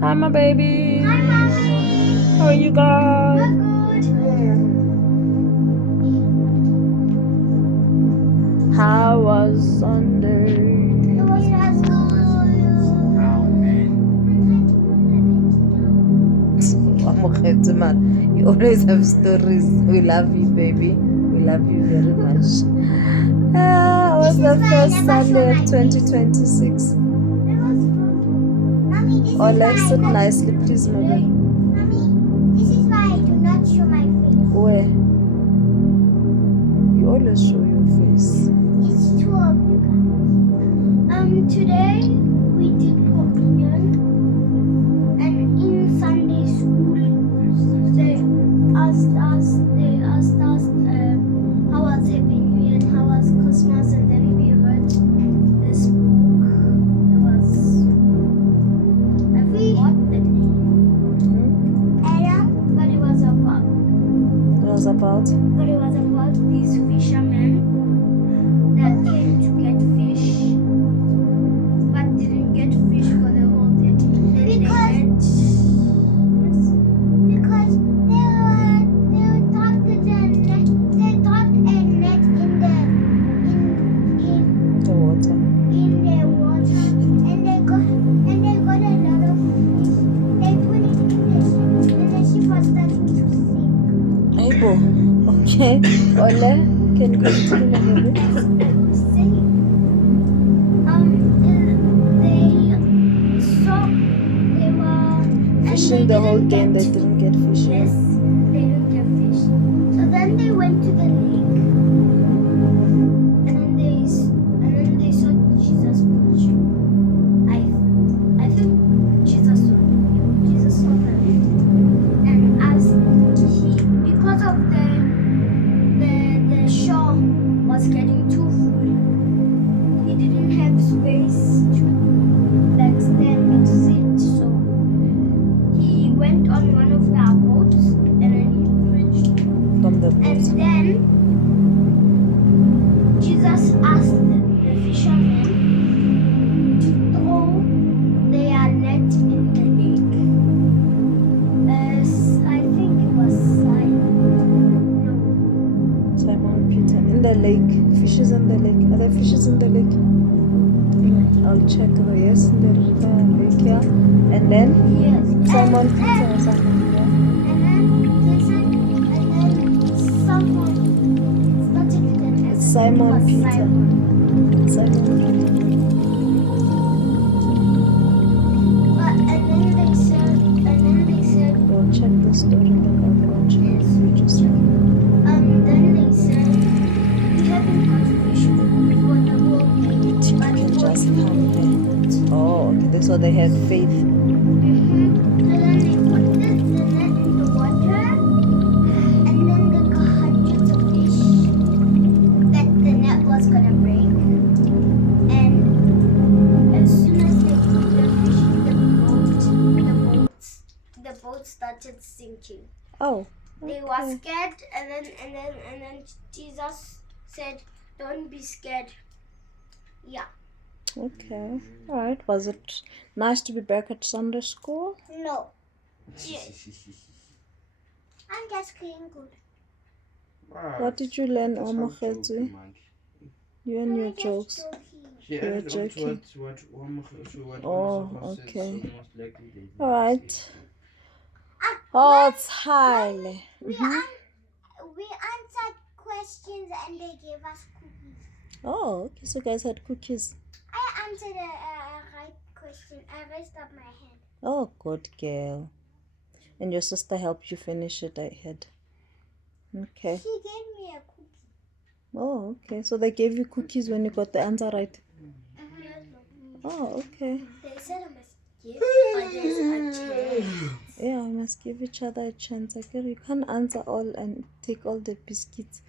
Hi, my baby. Hi, mommy. How are you guys? We're good. How was Sunday? It was Amokgetse man. You always have stories. We love you, baby. We love you very much. It was the first Sunday of 2026. It was good. Mommy, this is why Ole, I sit not- nicely, please, my baby. Mommy, this is why I do not show my face. Where? You always show your face. It's two of you guys. Today we did communion, and in Sunday school they asked us how was Happy New Year and how was Christmas, and then we read this book. It was I forgot the name. Adam, but it was about these fishermen that came to get fish, but didn't get fish for the whole day. Then because they thought that they thought a net in The water. the water, and they got a lot of fish. They put it in the ship, and the ship was starting to sink. Aibo. Okay. Ole, can you continue, my baby? They were Fishing the whole day and they didn't get fish. Yes, they didn't get fish. So then they went to the lake, and then they saw Jesus preaching. I think Jesus saw them, and as because of the shore was getting too full, he didn't have space to stand or sit, so he went on one of the boats and then he preached. From the And boat. then Jesus asked the fishermen to throw their net in the lake. I think it was Simon. Simon Peter. In the lake. Fishes in the lake. Are there fishes in the lake? I'll check the yes in the lake, yeah. And then No. Yes. Simon And Peter then- or Simon, yeah. And then they said, and then someone started with an S. It's Simon It was Peter. Simon. Simon Peter. But and then they said, We'll check the story then I'll watch it. yes. We just Then they said we haven't got fish for the whole day, you but can for just you come they here. Oh, okay. So they had faith. So then they put the net in the water, and then they got hundreds of fish that the net was gonna break. And as soon as they put the fish in the boat started sinking. Oh. They were scared, and then Jesus said, "Don't be scared." Yeah. Okay. Alright. Was it nice to be back at Sunday school? No. I'm just feeling good. What did you learn, Omokgetse? You and your jokes. You're joking. Oh, okay. Alright. Oh, it's high. We answered questions and they gave us cookies. Oh, okay. So you guys had cookies. I answered a right question. I raised up my hand. Oh, good girl. And your sister helped you finish it, I heard. Okay. She gave me a cookie. Oh, okay. So they gave you cookies when you got the answer right. Oh, okay. They said I must give others a chance. Yeah, we must give each other a chance. I guess you can't answer all and take all the biscuits.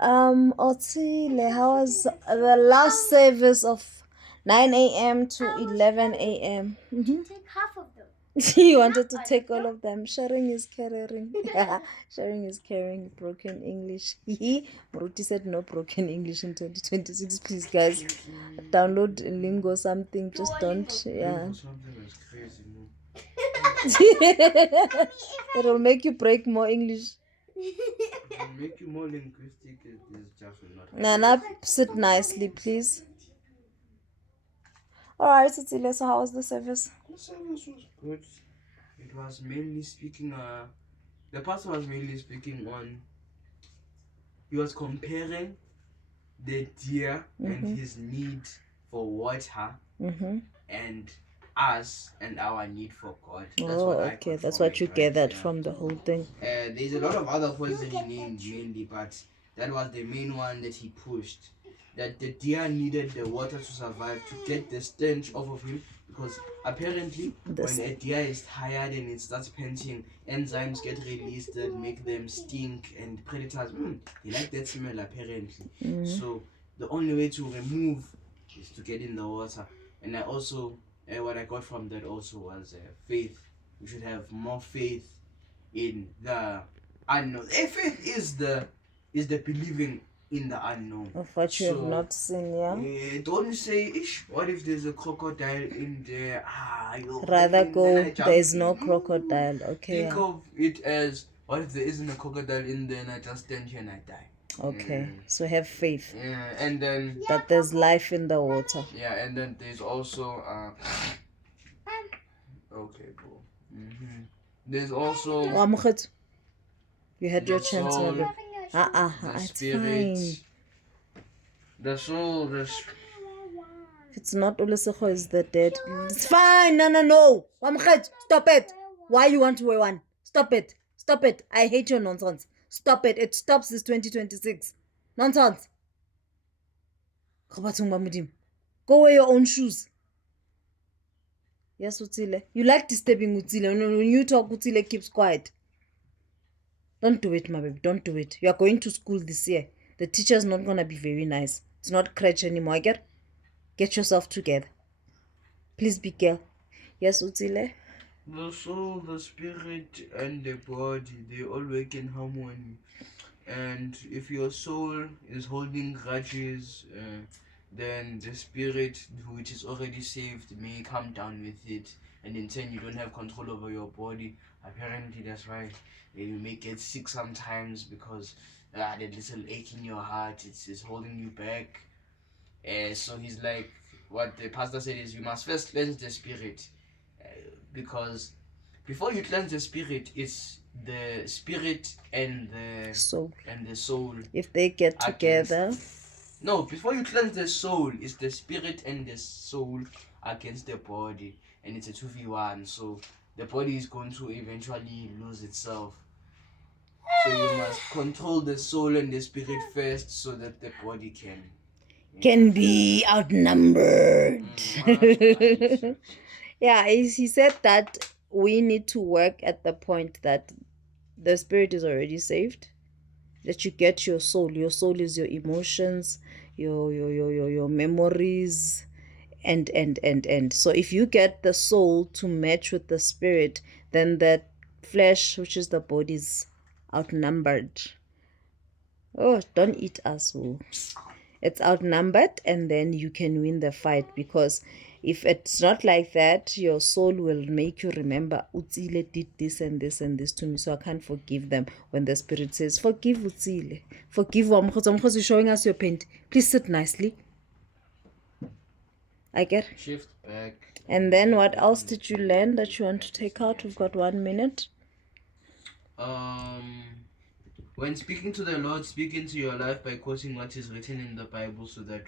Otile, how was the last service of 9 a.m. to 11 a.m.? Take half of them. You wanted to take all of them. Sharing is caring. Sharing is caring. Broken English. Maruti said no broken English in 2026. Please, guys, download Lingo something. Just don't. Yeah. It'll make you break more English. It'll make you more linguistic. It is just not. Nana, sit nicely, please. Alright, Cecilia, so how was the service? The service was good. It was mainly speaking. The pastor was mainly speaking on. He was comparing the deer and his need for water and us and our need for God. That's what you gathered from the whole thing. There's a lot of other points that he named mainly, but that was the main one that he pushed. That the deer needed the water to survive, to get the stench off of him, because apparently when a deer is tired and it starts panting, enzymes get released that make them stink, and predators, they like that smell apparently. So the only way to remove is to get in the water. And I also, what I got from that also was faith. We should have more faith in the unknown. Faith is the believing in the unknown of what you have not seen. Don't say, what if there's a crocodile in there? Rather go, there is no crocodile. Think of it as, what if there isn't a crocodile in there and I just stand here and I die? So have faith. And then that there's life in the water. And then there's also okay, cool. There's also you had your chance. It's fine. The soul, if it's not Olusejo is the dead. It's fine. No. Stop it. Why you want to wear one? Stop it. I hate your nonsense. Stop it. It stops this 2026. Nonsense. Go wear your own shoes. Yes, Utsile. You like disturbing Utsile. When you talk, Utsile keeps quiet. Don't do it, my baby. Don't do it. You are going to school this year. The teacher's not going to be very nice. It's not crutch anymore. Get yourself together. Please be girl. Yes, Utsile? The soul, the spirit, and the body, they all work in harmony. And if your soul is holding grudges, then the spirit, which is already saved, may come down with it. And in turn, you don't have control over your body. Apparently, that's right. You may get sick sometimes because that little ache in your heart, it's holding you back. So he's like, what the pastor said is, you must first cleanse the spirit. Because before you cleanse the spirit, it's the spirit and the soul. If they get together. No, before you cleanse the soul, it's the spirit and the soul against the body. And it's a 2v1. So the body is going to eventually lose itself. So you must control the soul and the spirit first so that the body can be outnumbered. He said that we need to work at the point that the spirit is already saved, that you get your soul. Your soul is your emotions, your memories, and. So if you get the soul to match with the spirit, then that flesh, which is the body, is outnumbered. Oh, don't eat us. It's outnumbered, and then you can win the fight, because if it's not like that, your soul will make you remember Utsile did this and this and this to me, so I can't forgive them. When the spirit says, forgive Utsile, forgive Wamkhotso, you're showing us your paint. Please sit nicely. shift back. And then what else did you learn that you want to take out? We've got 1 minute. When speaking to the Lord, speak into your life by quoting what is written in the Bible, so that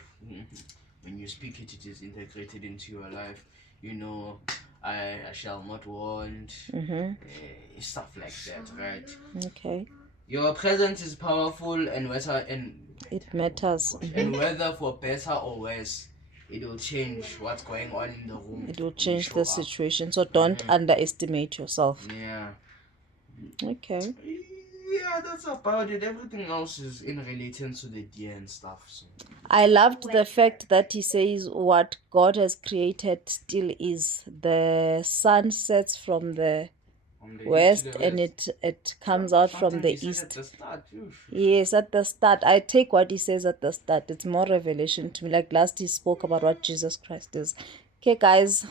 when you speak it, it is integrated into your life. I shall not want, stuff like that, right? Okay. Your presence is powerful and it matters. And whether for better or worse, it will change what's going on in the room. It will change the situation. So don't underestimate yourself. Okay. That's about it. Everything else is in relation to the deer and stuff. So. I loved the fact that he says what God has created still is. The sun sets from the west and it comes out from the east. At the start, yes, at the start. I take what he says at the start. It's more revelation to me. Like last he spoke about what Jesus Christ is. Okay, guys.